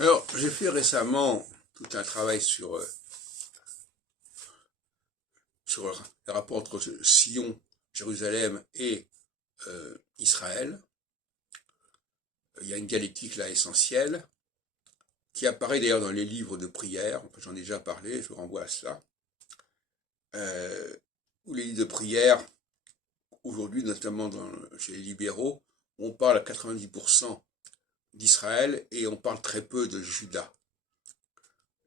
Alors, j'ai fait récemment tout un travail sur le rapport entre Sion, Jérusalem et Israël. Il y a une dialectique là essentielle, qui apparaît d'ailleurs dans les livres de prière, j'en ai déjà parlé, je vous renvoie à cela, où les livres de prière, aujourd'hui notamment chez les libéraux, on parle à 90% d'Israël et on parle très peu de Juda.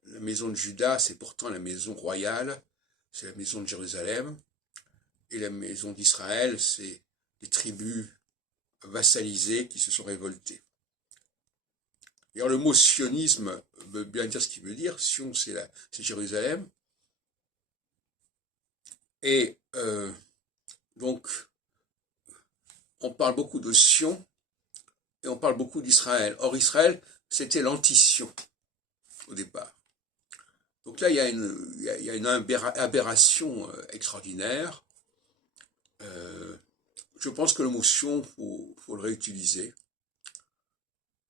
La maison de Juda, c'est pourtant la maison royale, c'est la maison de Jérusalem, et la maison d'Israël, c'est les tribus vassalisées qui se sont révoltées. D'ailleurs, le mot sionisme veut bien dire ce qu'il veut dire. Sion, c'est Jérusalem. Et donc, on parle beaucoup de Sion et on parle beaucoup d'Israël. Or, Israël, c'était l'anti-Sion au départ. Donc là, il y a une aberration extraordinaire. Je pense que le mot Sion, faut le réutiliser.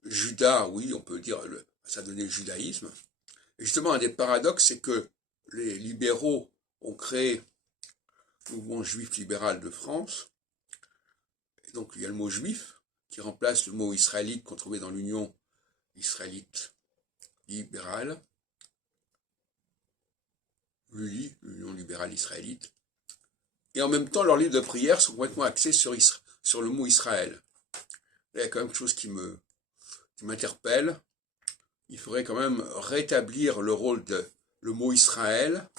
Juda, oui, on peut dire, ça a donné le judaïsme. Et justement, un des paradoxes, c'est que les libéraux ont créé le mouvement juif libéral de France. Et donc, il y a le mot juif qui remplace le mot israélite qu'on trouvait dans l'Union israélite libérale, l'ULI, l'Union libérale israélite. Et en même temps, leurs livres de prière sont complètement axés sur le mot Israël. Là, il y a quand même quelque chose qui m'interpelle. Il faudrait quand même rétablir le rôle le mot Israël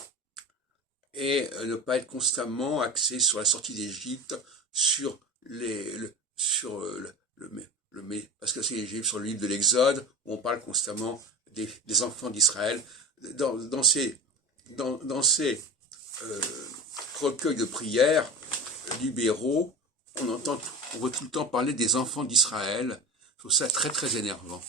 et ne pas être constamment axé sur la sortie d'Égypte, parce que c'est l'Égypte, sur le livre de l'Exode, où on parle constamment des enfants d'Israël. Dans ces recueils de prières libéraux, on veut tout le temps parler des enfants d'Israël. Je trouve ça très très énervant.